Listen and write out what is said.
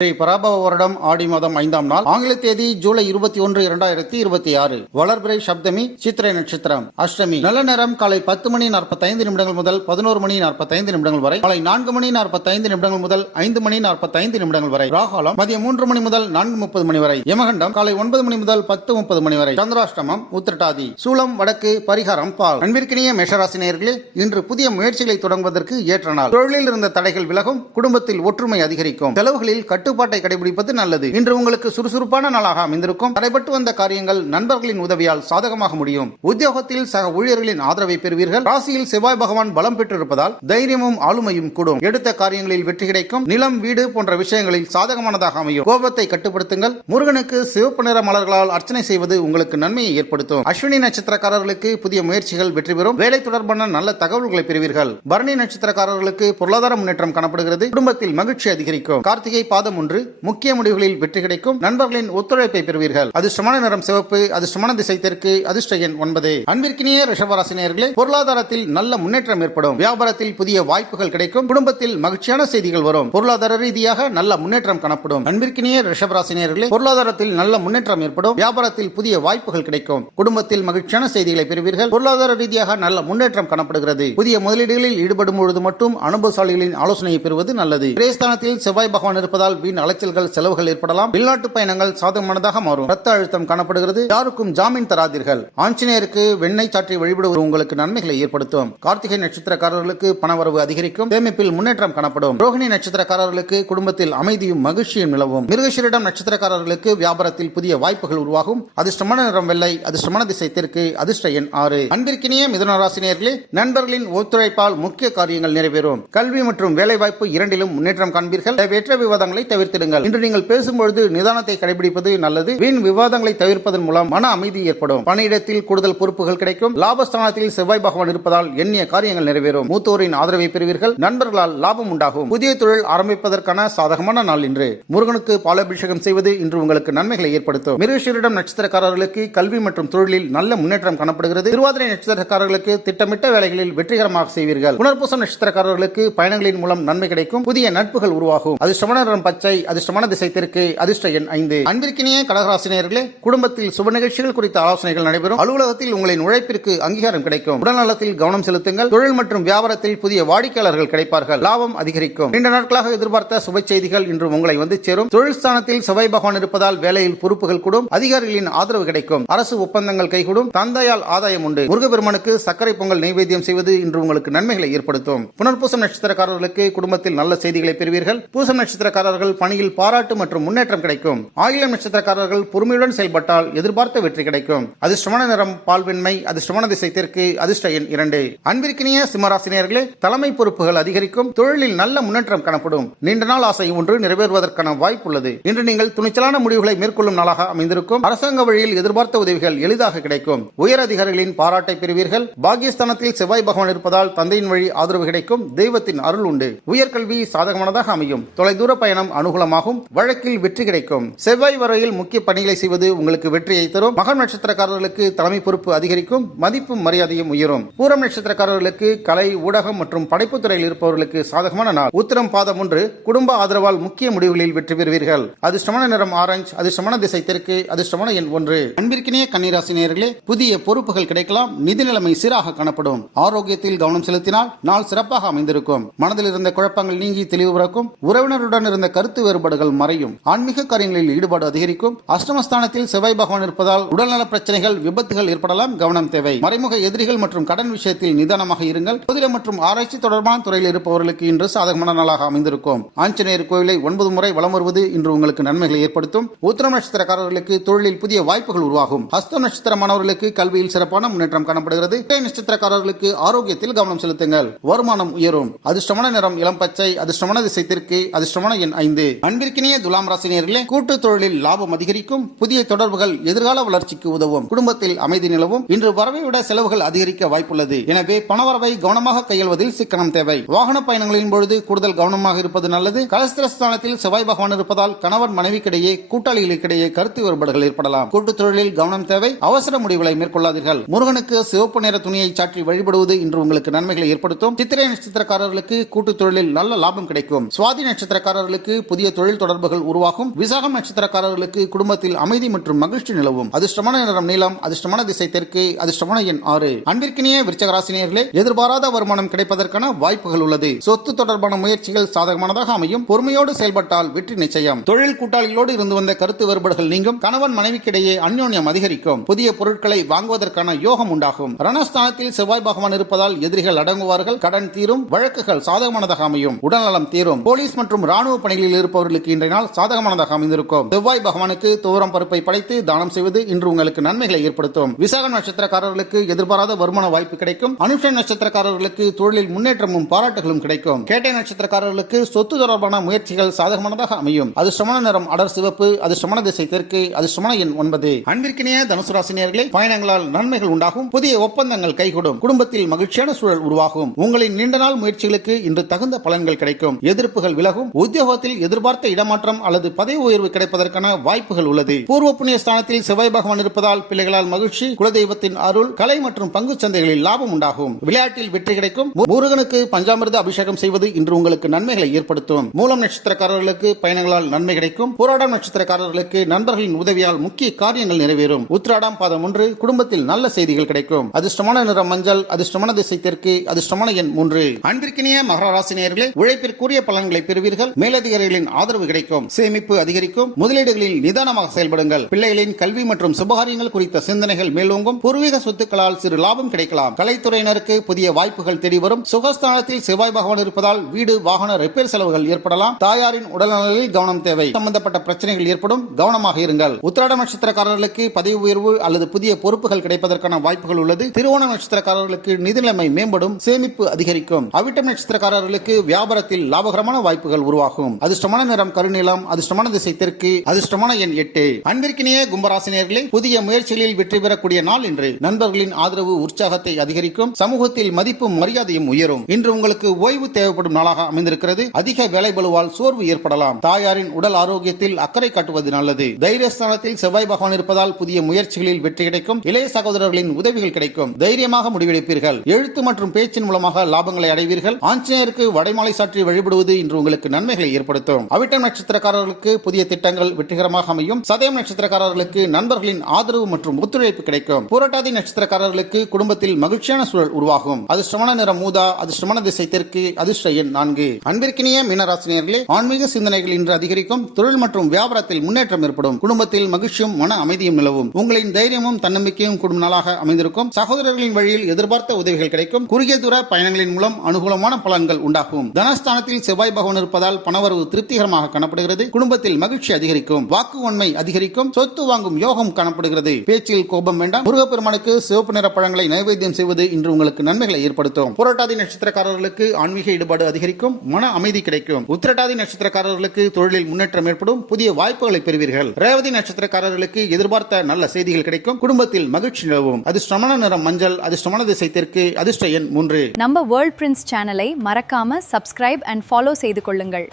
ஸ்ரீ பராபவ வருடம் ஆடி மாதம் 5ஆம் நாள், ஆங்கில தேதி ஜூலை 21, 2026. வளர்பிறை சப்தமி, சித்திரை நட்சத்திரம், அஷ்டமி. நல்ல நேரம் காலை 10 மணி 45 நிமிடங்கள் முதல் 11 மணி 45 நிமிடங்கள் வரை, காலை 4 மணி 45 நிமிடங்கள் முதல் 5 மணி 45 நிமிடங்கள் வரை, ராகாலம் மதியம் 3 மணி முதல் 4:30 மணி வரை, யமகண்டம் காலை 9 மணி முதல் 10:30 மணி வரை, சந்திராஷ்டமம் உத்திரட்டாதி, சூலம் வடக்கு, பரிகாரம் பால். அன்பிற்கினிய மேஷராசி நேயர்களே, இன்று புதிய முயற்சிகளை தொடங்குவதற்கு ஏற்ற நாள். தொழிலில் இருந்த தடைகள் விலகும், குடும்பத்தில் ஒற்றுமை அதிகரிக்கும், செலவுகளில் கட்டுப்பாட்டை கடைபிடிப்பது நல்லது. இன்று உங்களுக்கு சுறுசுறுப்பான நாளாக அமைந்திருக்கும். தடைபட்டு வந்த காரியங்கள் நண்பர்களின் உதவியால் சாதகமாக முடியும். உத்தியோகத்தில் சக ஊழியர்களின் ஆதரவை பெறுவீர்கள். ராசியில் செவ்வாய் பகவான் பலம் பெற்றிருப்பதால் தைரியமும் ஆளுமையும் கூடும். எடுத்த காரியங்களில் வெற்றி கிடைக்கும். நிலம், வீடு போன்ற விஷயங்களில் சாதகமானதாக அமையும். கோபத்தை கட்டுப்படுத்துங்கள். முருகனுக்கு சிவப்பு நிற மலர்களால் அர்ச்சனை செய்வது உங்களுக்கு நன்மையை ஏற்படுத்தும். அஸ்வினி நட்சத்திரக்காரர்களுக்கு புதிய முயற்சிகள் வெற்றி பெறும். வேலை தொடர்பான நல்ல தகவல்களை பெறுவீர்கள். பரணி நட்சத்திரக்காரர்களுக்கு பொருளாதார முன்னேற்றம் காணப்படுகிறது. குடும்பத்தில் மகிழ்ச்சி அதிகரிக்கும். கார்த்திகை பாதம் 1, முக்கிய முடிவுகளில் வெற்றி கிடைக்கும். நண்பர்களின் ஒத்துழைப்பை பெறுவீர்கள். அதிர்ஷ்டமான நிறம் சிவப்பு, அதிர்ஷ்டமான திசை தெற்கு, அதிர்ஷ்ட எண் 9. அன்பிற்கினிய ரிஷபராசி நேயர்களே, பொருளாதாரத்தில் நல்ல முன்னேற்றம் ஏற்படும். வியாபாரத்தில் புதிய வாய்ப்புகள் கிடைக்கும். குடும்பத்தில் மகிழ்ச்சியான செய்திகள் வரும். பொருளாதார ரீதியாக நல்ல முன்னேற்றம் காணப்படும். அன்பிற்கினிய ரிஷபராசி நேயர்களே, பொருளாதாரத்தில் நல்ல முன்னேற்றம் ஏற்படும். வியாபாரத்தில் புதிய வாய்ப்புகள் கிடைக்கும். குடும்பத்தில் மகிழ்ச்சியான செய்திகளை பெறுவீர்கள். பொருளாதார ரீதியாக நல்ல முன்னேற்றம் காணப்படுகிறது. புதிய முதலீடுகளில் ஈடுபடும் பொழுது மட்டும் அனுபவசாலிகளின் ஆலோசனையை பெறுவது நல்லது. கிரகஸ்தானத்தில் செவ்வாய் பகவான் இருப்பதால் வீண் அலைச்சல்கள், செலவுகள் ஏற்படலாம். வெளிநாட்டு பயணங்கள் சாதகமானதாக மாறும். ரத்த அழுத்தம் காணப்படுகிறது. யாருக்கும் ஜாமீன் தராதீர்கள். ஆஞ்சநேயருக்கு வெண்ணெய் சாற்றி வழிபடுவது உங்களுக்கு நன்மைகளை ஏற்படுத்தும். கார்த்திகை நட்சத்திரக்காரர்களுக்கு பணவரவு அதிகரிக்கும். சேமிப்பில் முன்னேற்றம் காணப்படும். ரோகிணி நட்சத்திரக்காரர்களுக்கு குடும்பத்தில் அமைதியும் மகிழ்ச்சியும் நிலவும். மிருகசீரிடம் நட்சத்திரக்காரர்களுக்கு வியாபாரத்தில் புதிய வாய்ப்புகள் உருவாகும். அதிர்ஷ்டமான நிறம் வெள்ளை, அதிர்ஷ்டமான திசை தெற்கு, அதிர்ஷ்ட எண் 6. அன்பிற்கினிய மிதுன ராசி நேயர்களே, நண்பர்களின் ஒத்துழைப்பால் முக்கிய காரியங்கள் நிறைவேறும். கல்வி மற்றும் வேலைவாய்ப்பு இரண்டிலும் முன்னேற்றம் காண்பீர்கள். தேவையற்ற விவாதங்களை தவிர்த்திடுங்கள். இன்று நீங்கள் பேசும்பொழுது நிதானத்தை கடைபிடிப்பது நல்லது. வீண் விவாதங்களை தவிர்ப்பதன் மூலம் மன அமைதி ஏற்படும். பணியிடத்தில் கூடுதல் பொறுப்புகள் கிடைக்கும். லாபஸ்தானத்தில் செவ்வாய் பகவான் இருப்பதால் எண்ணிய காரியங்கள் நிறைவேறும். மூத்தோரின் ஆதரவை பெறுவீர்கள். நண்பர்களால் லாபம் உண்டாகும். புதிய தொழில் ஆரம்பிப்பதற்கான சாதகமான நாள் இன்று. முருகனுக்கு பாலாபிஷேகம் செய்வது இன்று உங்களுக்கு நன்மைகளை ஏற்படுத்தும். மிருகசீரிடம் நட்சத்திரக்காரர்களுக்கு கல்வி மற்றும் தொழிலில் நல்ல முன்னேற்றம் காணப்படுகிறது. திருவாதிரை நட்சத்திரக்காரர்களுக்கு திட்டமிட்ட வேலைகளில் வெற்றிகரமாக செய்வீர்கள். புனர்பூசம் நட்சத்திரக்காரர்களுக்கு பயணங்களின் மூலம் நன்மை கிடைக்கும். புதிய நட்புகள் உருவாகும். அதிர்ஷ்டமான நிறம் பச்சை, அதிர்ஷ்டமான திசை தெற்கு, அதிர்ஷ்ட எண் 5. அன்பிற்கினிய கடகராசினியர்களே, குடும்பத்தில் சுப நிகழ்ச்சிகள் குறித்த ஆலோசனைகள் நடைபெறும். அலுவலகத்தில் உங்களின் உழைப்பிற்கு அங்கீகாரம் கிடைக்கும். உடல்நலத்தில் கவனம் செலுத்துங்கள். தொழில் மற்றும் வியாபாரத்தில் புதிய வாடிக்கையாளர்கள் கிடைப்பார்கள். லாபம் அதிகரிக்கும். நீண்ட நாட்களாக எதிர்பார்த்த சுப செய்திகள் இன்று உங்களை வந்து சேரும். தொழில் ஸ்தானத்தில் செவ்வாய் பகவான் இருப்பதால் வேலையில் பொறுப்புகள் கூடும். அதிகாரிகளின் ஆதரவு கிடைக்கும். அரசு ஒப்பந்தங்கள் கைகூடும். தந்தையால் ஆதாயம் உண்டு. முருகப்பெருமானுக்கு சர்க்கரை பொங்கல் நைவேத்தியம் செய்வது இன்று உங்களுக்கு நன்மைகளை ஏற்படுத்தும். புனர்பூசம் நட்சத்திரக்காரர்களுக்கு குடும்பத்தில் நல்ல செய்திகளை பெறுவீர்கள். பூசம் நட்சத்திரக்காரர்கள் பணியில் பாராட்டு மற்றும் முன்னேற்றம் கிடைக்கும். ஆயிலம் நட்சத்திரக்காரர்கள் பொறுமையுடன் செயல்பட்டால் எதிர்பார்த்த வெற்றி கிடைக்கும். அதிர்ஷ்டமான நிறம் பால்வெண்மை, அதிர்ஷ்டமான திசை தெற்கு, அதிர்ஷ்ட எண் 2. அன்பிற்கினிய சிம்மராசினியர்களே, தலைமை பொறுப்புகள் அதிகரிக்கும். தொழிலில் நல்ல முன்னேற்றம் காணப்படும். நீண்ட நாள் ஆசை ஒன்று நிறைவேறுவதற்கான வாய்ப்பு உள்ளது. இன்று நீங்கள் துணிச்சலான முடிவுகளை மேற்கொள்ளும் நாளாக அமைந்திருக்கும். அரசாங்க வழியில் எதிர்பார்த்த உதவிகள் எளிதாக கிடைக்கும். உயர் அதிகாரிகளின் பாராட்டை பெறுவீர்கள். பாகியஸ்தானத்தில் செவ்வாய் பகவான் இருப்பதால் தந்தையின் வழி ஆதரவு கிடைக்கும். தெய்வத்தின் அருள் உண்டு. உயர்கல்வி சாதகமானதாக அமையும். தொலைதூர பயணம் அனுகூலமாகும். வழக்கில் வெற்றி கிடைக்கும். செவ்வாய் வரையில் முக்கிய பணிகளை செய்வது உங்களுக்கு வெற்றியை தரும். மகம் நட்சத்திரக்காரர்களுக்கு தலைமை பொறுப்பு அதிகரிக்கும். மதிப்பும் மரியாதையும் உயரும். பூரம் நட்சத்திரக்காரர்களுக்கு கலை, ஊடகம் மற்றும் படைப்புத் துறையில் இருப்பவர்களுக்கு சாதகமான நாள். உத்திரம் பாதம் 1, குடும்ப ஆதரவால் முக்கிய முடிவுகளில் வெற்றி பெறுவீர்கள். அதிர்ஷ்டமான நிறம் ஆரஞ்சு, அதிர்ஷ்டமான திசை தெற்கு, அதிர்ஷ்டமான எண் 1. அன்பிற்கினிய கன்னிராசி நேயர்களே, புதிய பொறுப்புகள் கிடைக்கலாம். நிதி நிலைமை சீராக காணப்படும். ஆரோக்கியத்தில் கவனம் செலுத்தினால் நாள் சிறப்பாக அமைந்திருக்கும். மனதில் இருந்த குழப்பங்கள் நீங்கி தெளிவு பிறக்கும். உறவினருடன் இருந்த கருத்து வேறுபாடுகள் மறையும். ஆன்மீக காரியங்களில் ஈடுபாடு அதிகரிக்கும். அஷ்டமஸ்தானத்தில் செவ்வாய் பகவான் இருப்பதால் உடல்நல பிரச்சனைகள், விபத்துகள் ஏற்படலாம். கவனம் தேவை. மறைமுக எதிரிகள் மற்றும் கடன் விஷயத்தில் நிதானமாக இருங்கள். ஜோதிடம் மற்றும் ஆராய்ச்சி தொடர்பான துறையில் இருப்பவர்களுக்கு இன்று சாதகமான நாளாக அமைந்திருக்கும். ஆஞ்சநேயர் கோவிலை 9 முறை வலம் வருவது இன்று உங்களுக்கு நன்மைகளை ஏற்படுத்தும். உத்திரம் நட்சத்திரக்காரர்களுக்கு தொழிலில் புதிய வாய்ப்புகள் உருவாகும். ஹஸ்தம் நட்சத்திரமானவர்களுக்கு கல்வியில் சிறப்பான முன்னேற்றம் காணப்படுகிறது. நட்சத்திரக்காரர்களுக்கு ஆரோக்கியத்தில் கவனம் செலுத்துங்கள். வருமானம் உயரும். அதிர்ஷ்டமான நிறம் இளம் பச்சை, அதிர்ஷ்டமான திசை தெற்கு, அதிர்ஷ்டமான எண் 5. அன்பிற்கினிய துலாம் ராசினியர்களே, கூட்டு தொழிலில் லாபம் அதிகரிக்கும். புதிய தொடர்புகள் எதிர்கால வளர்ச்சிக்கு உதவும். குடும்பத்தில் அமைதி நிலவும். இன்று வரவை விட செலவுகள் அதிகரிக்க வாய்ப்புள்ளது. எனவே பணவரவை கவனமாக கையாள்வதில் சிக்கனம் தேவை. வாகன பயணங்களின் பொழுது கூடுதல் கவனமாக இருப்பது நல்லது. கலஸ்திரஸ்தானத்தில் செவ்வாய் பகவான் இருப்பதால் கணவன் மனைவிக்கிடையே, கூட்டாளிகளுக்கிடையே கருத்து வேறுபாடுகள் ஏற்படலாம். கூட்டு தொழிலில் கவனம் தேவை. அவசர முடிவுகளை மேற்கொள்ளாதீர்கள். முருகனுக்கு சிவப்பு நிற துணியை சாற்றி வழிபடுவது இன்று உங்களுக்கு நன்மைகளை ஏற்படுத்தும். சித்திரை நட்சத்திரக்காரர்களுக்கு கூட்டு தொழிலில் நல்ல லாபம் கிடைக்கும். சுவாதி நட்சத்திரக்காரர்களுக்கு புதிய தொழில் தொடர்புகள் உருவாகும். விசாகம் நட்சத்திரக்காரர்களுக்கு குடும்பத்தில் அமைதி மற்றும் மகிழ்ச்சி நிலவும். அதிர்ஷ்டமான நிறம் நீலம், அதிர்ஷ்டமான திசை தெற்கு, அதிர்ஷ்டமான எண் 6. அன்பிற்கினிய விருச்சிக ராசினியர்களே, எதிர்பாராத வருமானம் கிடைப்பதற்கான வாய்ப்புகள் உள்ளது. சொத்து தொடர்பான முயற்சிகள் சாதகமானதாக அமையும். பொறுமையோடு செயல்பட்டால் வெற்றி நிச்சயம். தொழில் கூட்டாளிகளோடு இருந்து வந்த கருத்து வேறுபாடுகள் நீங்கும். கணவன் மனைவிக்கிடையே அந்யோன்யம் அதிகரிக்கும். புதிய பொருட்களை வாங்குவதற்கான யோகம் உண்டாகும். ரணஸ்தானத்தில் செவ்வாய் பகவான் இருப்பதால் எதிரிகள் அடங்குவார்கள். கடன் தீரும். வழக்குகள் சாதகமானதாக அமையும். உடல்நலம் தீரும். போலீஸ் மற்றும் ராணுவ பணிகளில் இருப்பவர்களுக்கு இன்றைய நாள் சாதகமானதாக அமைந்திருக்கும். செவ்வாய் பகவானுக்கு துவரம் பருப்பை படைத்து தானம் செய்வது இன்று உங்களுக்கு நன்மைகளை ஏற்படுத்தும். விசாகம் நட்சத்திரக்காரர்களுக்கு எதிர்பாராத வருமான வாய்ப்பு கிடைக்கும். அனுஷம் நட்சத்திரக்காரர்களுக்கு தொழிலில் முன்னேற்றமும் பாராட்டுகளும் கிடைக்கும். கேட்டை நட்சத்திரக்காரர்களுக்கு சொத்து தொடர்பான முயற்சிகள் சாதகமானதாக அமையும். அதிர்ஷ்டமான நிறம் அடர் சிவப்பு, அதிர்ஷ்டமான திசை தெற்கு, அதிர்ஷ்டமான எண் 9. அன்பிற்கினிய தனுசு ராசினியர்களே, பயணங்களால் நன்மைகள் உண்டாகும். புதிய ஒப்பந்தங்கள் கைகூடும். குடும்பத்தில் மகிழ்ச்சியான சூழல் உருவாகும். உங்களின் நீண்ட நாள் முயற்சிகளுக்கு இன்று தகுந்த பலன்கள் கிடைக்கும். எதிர்ப்புகள் விலகும். உத்தியோகத்தில் எதிர்பார்த்த இடமாற்றம் அல்லது பதவி உயர்வு கிடைப்பதற்கான வாய்ப்புகள் உள்ளது. பூர்வ புண்ணிய ஸ்தானத்தில் செவ்வாய் பகவான் இருப்பதால் பிள்ளைகளால் மகிழ்ச்சி, குலதெய்வத்தின் அருள், கலை மற்றும் பங்கு சந்தைகளில் லாபம் உண்டாகும். விளையாட்டில் வெற்றி கிடைக்கும். முருகனுக்கு பஞ்சாமிர்த அபிஷேகம் செய்வது இன்று உங்களுக்கு நன்மைகளை ஏற்படுத்தும். மூலம் நட்சத்திரக்காரர்களுக்கு பயணங்களால் நன்மை கிடைக்கும். போராடம் நட்சத்திரக்காரர்களுக்கு நண்பர்களின் உதவியால் முக்கிய காரியங்கள் நிறைவேறும். உத்திராடம் பாதம் 1 குடும்பத்தில் நல்ல செய்திகள் கிடைக்கும். அதிர்ஷ்டமான நிறம் மஞ்சள், அதிர்ஷ்டமான திசை தெற்கு, அதிர்ஷ்டமான எண் 3. அன்பிற்கினிய மகர ராசினியர்களே, உழைப்பிற்குரிய பலன்களை பெறுவீர்கள். மேலதிகாரிகளின் ஆதரவு கிடைக்கும். சேமிப்பு அதிகரிக்கும். முதலீடுகளில் நிதானமாக செயல்படுங்கள். பிள்ளைகளின் கல்வி மற்றும் சுபகாரியங்கள் குறித்த சிந்தனைகள் மேலோங்கும். பூர்வீக சொத்துக்களால் சிறு லாபம் கிடைக்கலாம். கலைத்துறையினருக்கு புதிய வாய்ப்புகள் தேடி வரும். சுகஸ்தானத்தில் செவ்வாய் பகவான் இருப்பதால் வீடு வாகன ரிப்பேர் செலவுகள் ஏற்படலாம். தாயாரின் உடல்நலில் கவனம் தேவை. சம்பந்தப்பட்ட பிரச்சனைகள் ஏற்படும். கவனமாக இருங்கள். உத்திராட நட்சத்திரக்காரர்களுக்கு பதவி உயர்வு அல்லது புதிய பொறுப்புகள் கிடைப்பதற்கான வாய்ப்புகள் உள்ளது. திருவோண நட்சத்திரக்காரர்களுக்கு நிதி நிலைமை மேம்படும். சேமிப்பு அதிகரிக்கும். அவிட்டம் நட்சத்திரக்காரர்களுக்கு வியாபாரத்தில் லாபகரமான வாய்ப்புகள் உருவாகும். அதிர்ஷ்டமான நிறம் கருநீலம், அதிர்ஷ்டமான திசை தெற்கு, அதிர்ஷ்டமான எண் 8. அன்பிற்கினிய கும்பராசினியர்களே, புதிய முயற்சிகளில் வெற்றி பெறக்கூடிய நாள் இன்று. நண்பர்களின் ஆதரவு உற்சாகத்தை அதிகரிக்கும். சமூகத்தில் மதிப்பும் மரியாதையும் உயரும். இன்று உங்களுக்கு ஓய்வு தேவைப்படும் நாளாக அமைந்திருக்கிறது. அதிக வேலை பளுவால் சோர்வு ஏற்படலாம். தாயாரின் உடல் ஆரோக்கியத்தில் அக்கறை காட்டுவது நல்லது. தைரியஸ்தானத்தில் செவ்வாய் பகவான் இருப்பதால் புதிய முயற்சிகளில் வெற்றி கிடைக்கும். இளைய சகோதரர்களின் உதவிகள் கிடைக்கும். தைரியமாக முடிவெடுப்பீர்கள். எழுத்து மற்றும் பேச்சின் மூலமாக லாபங்களை அடைவீர்கள். ஆஞ்சநேயருக்கு வடைமாலை சாற்றி வழிபடுவது இன்று உங்களுக்கு நன்மைகளை ஏற்படுத்தும். அவிட்டம் நட்சத்திரக்காரர்களுக்கு புதிய திட்டங்கள் வெற்றிகரமாக அமையும். சதயம் நட்சத்திரக்காரர்களுக்கு நண்பர்களின் ஆதரவு மற்றும் ஒத்துழைப்பு கிடைக்கும். புரட்டாதி நட்சத்திரக்காரர்களுக்கு குடும்பத்தில் மகிழ்ச்சியான சூழல் உருவாகும். அதிர்ஷ்டமான நிறம் ஊதா, அதிர்ஷ்டமான திசை தெற்கு, அதிர்ஷ்ட எண் 4. அன்பிற்கினிய மீனராசினியர்களே, ஆன்மீக சிந்தனைகள் இன்று அதிகரிக்கும். தொழில் மற்றும் வியாபாரத்தில் முன்னேற்றம் ஏற்படும். குடும்பத்தில் மகிழ்ச்சியும் மன அமைதியும் நிலவும். உங்களின் தைரியமும் தன்னம்பிக்கையும் கூடும் நாளாக அமைந்திருக்கும். சகோதரர்களின் வழியில் எதிர்பார்த்த உதவிகள் கிடைக்கும். குறுகிய தூர பயணங்களின் மூலம் அனுகூலமான பலன்கள் உண்டாகும். தனஸ்தானத்தில் செவ்வாய் பகவான் இருப்பதால் பணவரவு திருப்திகரமாக காணப்படுகிறது. குடும்பத்தில் மகிழ்ச்சி அதிகரிக்கும். வாக்கு உண்மை அதிகரிக்கும். சொத்து வாங்கும் யோகம் காணப்படுகிறது. பேச்சில் கோபம் வேண்டாம். முருகப்பெருமானுக்கு சிவப்பு நிற பழங்களை நைவேத்தியம் செய்வது இன்று உங்களுக்கு நன்மைகளை ஏற்படுத்தும். புரட்டாதி நட்சத்திரக்காரர்களுக்கு ஆன்மீக ஈடுபாடு அதிகரிக்கும். மன அமைதி கிடைக்கும். உத்திரட்டாதி நட்சத்திரக்காரர்களுக்கு தொழிலில் முன்னேற்றம் ஏற்படும். புதிய வாய்ப்புகளை பெறுவீர்கள். ரேவதி நட்சத்திரக்காரர்களுக்கு எதிர்பார்த்த நல்ல செய்திகள் கிடைக்கும். குடும்பத்தில் மகிழ்ச்சி நிலவும். அதிர்ஷ்டமான நிறம் மஞ்சள், அதிர்ஷ்டமான திசை தெற்கு, அதிர்ஷ்ட எண் 3. நம்ம வேர்ல்ட் பிரின்ஸ் சேனலை மறக்காம சப்ஸ்கிரைப் அண்ட் ஃபாலோ செய்து கொள்ளுங்கள்.